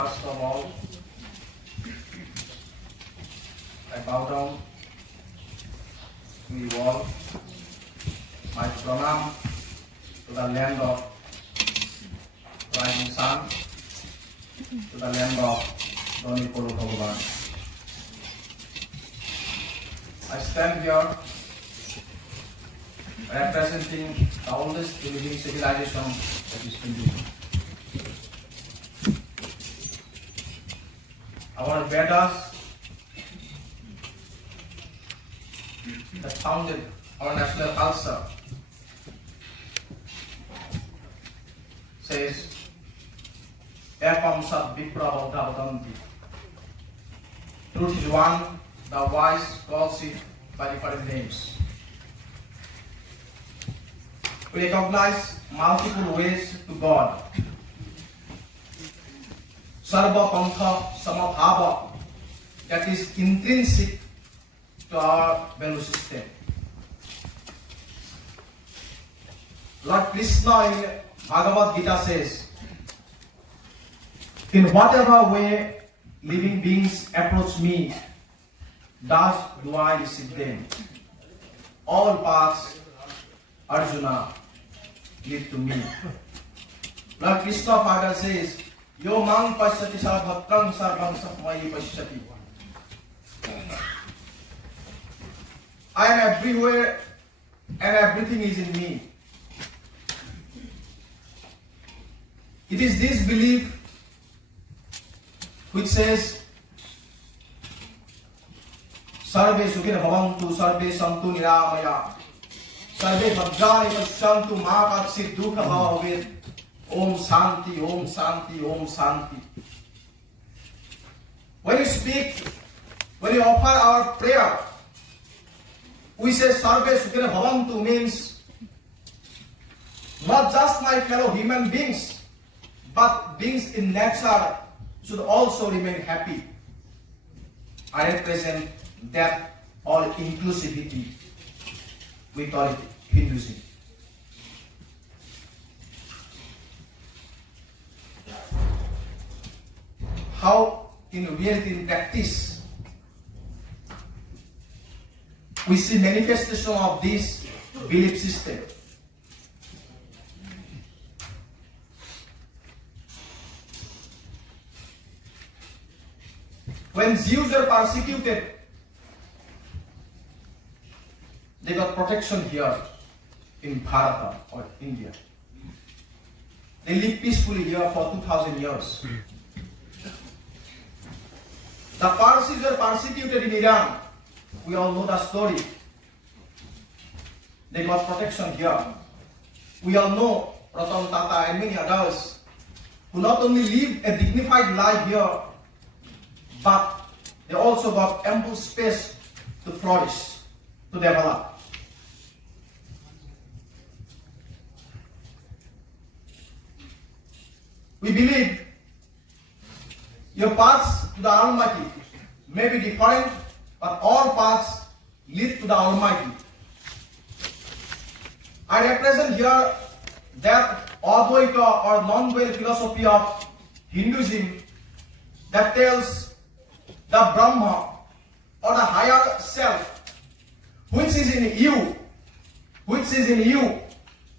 First of all, I bow down to you all. My pranam to the land of rising sun, to the land of Doimukh. I stand here representing the oldest living civilization, that is Hinduism. Our Vedas that founded our national culture says, Ekam Sat Vipra Bauddha Vadanti. Truth is one, the wise calls it by different names. We recognize multiple ways to God. Sarva Pantha Samabhava, that is intrinsic to our value system. Lord Krishna in Bhagavad Gita says, in whatever way living beings approach me, thus do I receive them. All paths, Arjuna, lead to me. Lord Krishna further says, Yo mang pasyati sarvatrang sarvang sapmayi pasyati. I am everywhere and everything is in me. It is this belief which says, Sarve sukhina bhavantu, sarve santu niramaya, sarve bhadrani pasyantu ma katsit dukha bhavavet. Om Shanti, Om Shanti, Om Shanti. When you speak, when you offer our prayer, we say Sarve Sukhina Bhavantu means not just my fellow human beings, but beings in nature should also remain happy. I represent that all inclusivity. We call it Hinduism. How in reality, in practice, we see manifestation of this belief system. When Jews were persecuted, they got protection here in Bharata or India. They lived peacefully here for 2000 years. The Parsis were persecuted in Iran. We all know the story. They got protection here. We all know Ratan Tata and many others who not only lived a dignified life here, but they also got ample space to flourish, to develop. We believe your paths to the Almighty may be different, but all paths lead to the Almighty. I represent here that Advaita or non-dual philosophy of Hinduism that tells the Brahma or the higher self which is in you,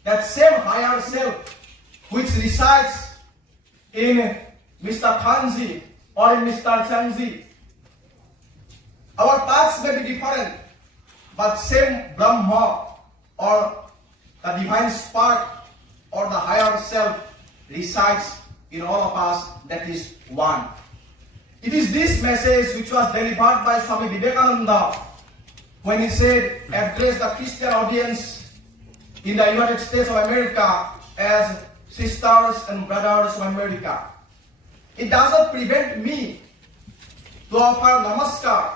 that same higher self which resides in Mr. Khanji or in Mr. Changji. Our paths may be different, but same Brahma or the divine spark or the higher self resides in all of us, that is one. It is this message which was delivered by Swami Vivekananda when he said, address the Christian audience in the United States of America as sisters and brothers of America. It does not prevent me to offer namaskar,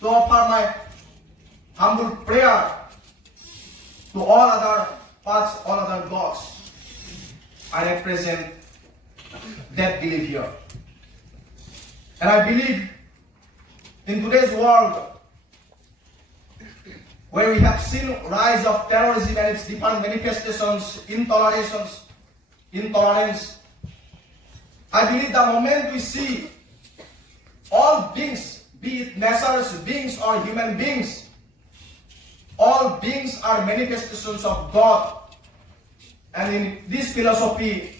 to offer my humble prayer to all other paths, all other gods. I represent that belief here. And I believe in today's world, where we have seen rise of terrorism and its different manifestations, intolerance, I believe the moment we see all beings, be it nature's beings or human beings, all beings are manifestations of God. And in this philosophy,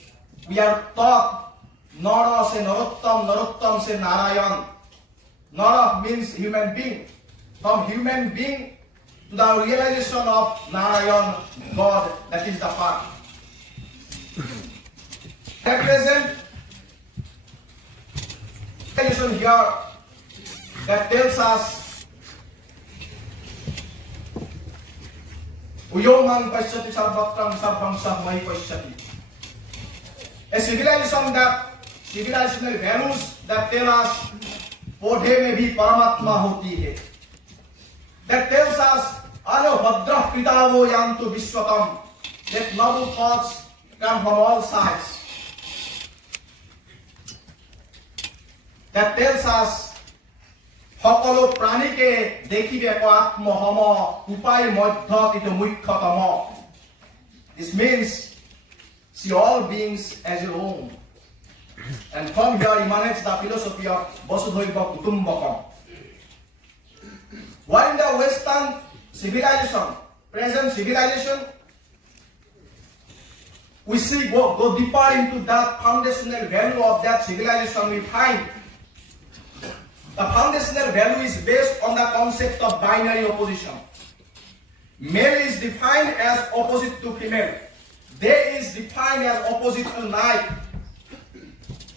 we are taught Nara se Narottam, Narottam se Narayan. Nara means human being. From human being to the realization of Narayan, God, that is the path. At present, here that tells us Uyomang Pashyati Sarvatram Sarvam Sahmai Pashyati. A civilization civilizational values that tell us Podhe mein bhi Paramatma hoti hai. That tells us Ano Bhadra Pritavo Yantu Vishwakam. That noble thoughts come from all sides. That tells us সকলো প্রাণীকে দেখিবে আত্মহম উপায় মধ্য ইটো মুখ্যতম. This means see all beings as your own. And from here emanates the philosophy of Vasudhaiva Kutumbakam. While in the Western civilization, present civilization, we see go deeper into that foundational value of that civilization, we find the foundational value is based on the concept of binary opposition. Male is defined as opposite to female. Day is defined as opposite to night.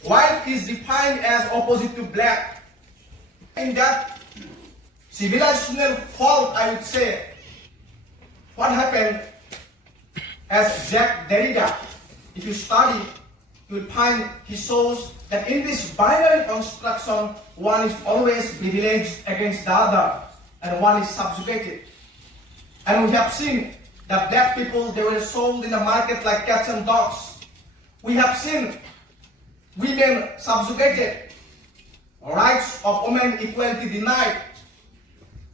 White is defined as opposite to black. In that civilizational fault, I would say, what happened as Jacques Derrida, if you study, you will find he shows that in this binary construction, one is always privileged against the other, and one is subjugated. And we have seen that black people, they were sold in the market like cats and dogs. We have seen women subjugated, rights of women equality denied.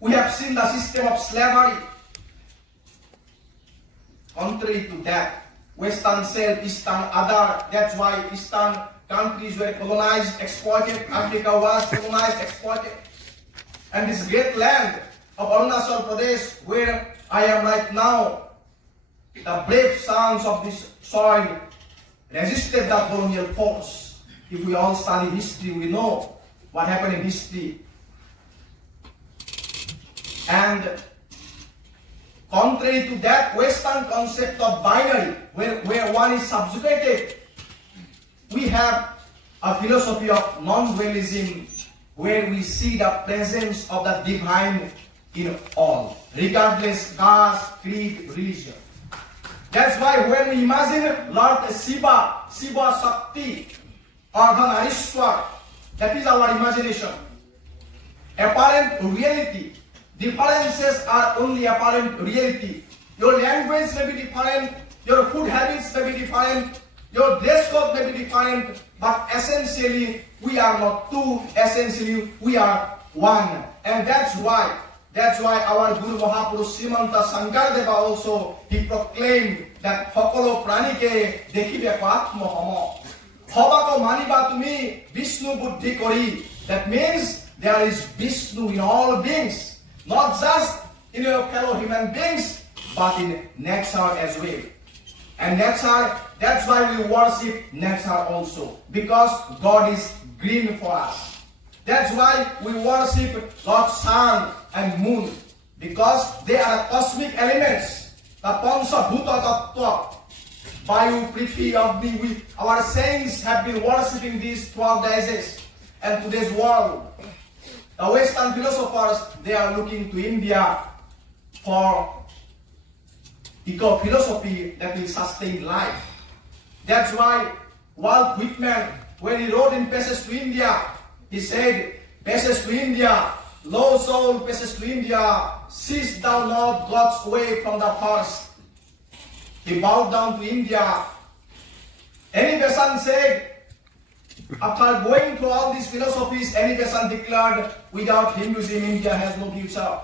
We have seen the system of slavery. Contrary to that, Western self, Eastern other. That's why Eastern countries were colonized, exploited. Africa was colonized, exploited. And this great land of Arunachal Pradesh, where I am right now, the brave sons of this soil resisted the colonial force. If we all study history, we know what happened in history. And contrary to that Western concept of binary, where one is subjugated, we have a philosophy of non-dualism, where we see the presence of the divine in all, regardless caste, creed, religion. That's why when we imagine Lord Shiva, Shiva Shakti, Ardhanarishwar, that is our imagination. Apparent reality. Differences are only apparent reality. Your language may be different, your food habits may be different, your dress code may be different, but essentially we are not two, essentially we are one. And that's why our Guru Mahapurush Srimanta Shankardeva also, he proclaimed that Hokolo Pranike Dekhibe Atmohama. Hobako Maniba Tumi Vishnu Buddhi Kori. That means there is Vishnu in all beings. Not just in your fellow human beings, but in nature as well. And nature, that's why we worship nature also. Because God is green for us. That's why we worship God's sun and moon. Because they are cosmic elements. The Pancha Bhuta Tattva. Vayu, Prithvi, Agni, our saints have been worshipping these throughout the ages. And today's world, the Western philosophers, they are looking to India for eco-philosophy that will sustain life. That's why Walt Whitman, when he wrote in Passage to India, he said, Passage to India, low soul, passage to India, seest thou not God's way from the first? He bowed down to India. Any person said, after going through all these philosophies, any person declared, without Hinduism, India has no future.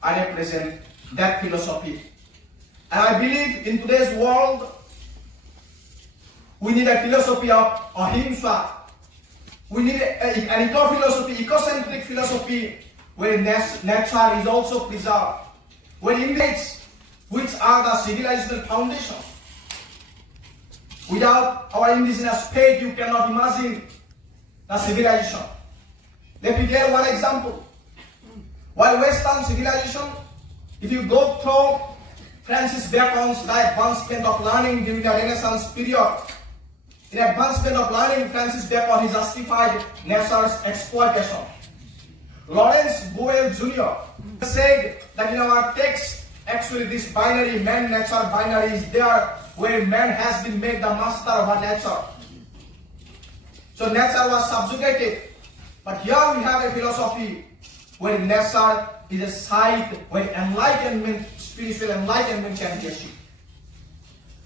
I represent that philosophy. And I believe in today's world, We need a philosophy of ahimsa. We need an eco-philosophy, ecocentric philosophy, where nature is also preserved, where individuals, which are the civilizational foundation. Without our indigenous faith, you cannot imagine the civilization. Let me tell one example. While Western civilization, if you go through Francis Bacon's advancement of learning during the Renaissance period, in advancement of learning, Francis Bacon justified nature's exploitation. Lawrence Boyle Jr. said that in our text, actually this binary, man-nature binary is there, where man has been made the master of nature. So nature was subjugated. But here we have a philosophy where nature is a site where enlightenment, spiritual enlightenment can be achieved.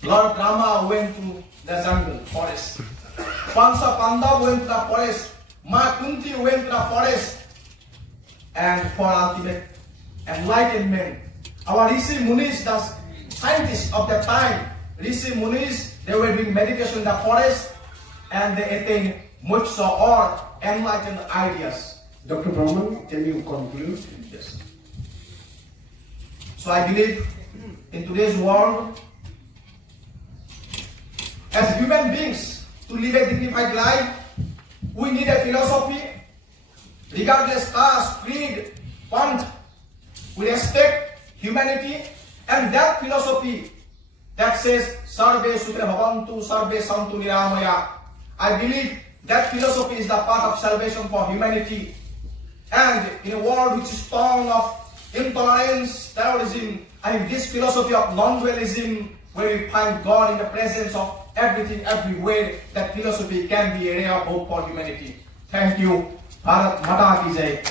Lord Rama went to the jungle, forest. Pansa Pandava went to the forest. Ma Kunti went to the forest. And for ultimate enlightenment, our Rishi Munis, the scientists of the time, Rishi Munis, they were doing meditation in the forest and they attained moksha or enlightened ideas. Dr. Brahman, can you conclude? Yes. So I believe in today's world, as human beings, to live a dignified life, we need a philosophy, regardless caste, creed, panth. We respect humanity, and that philosophy that says Sarve Sukha Bhavantu, Sarve Santu Niramaya. I believe that philosophy is the path of salvation for humanity. And in a world which is torn of intolerance, terrorism, and this philosophy of non-dualism, where we find God in the presence of everything, everywhere, that philosophy can be a ray of hope for humanity. Thank you. Bharat Mata Ki Jai.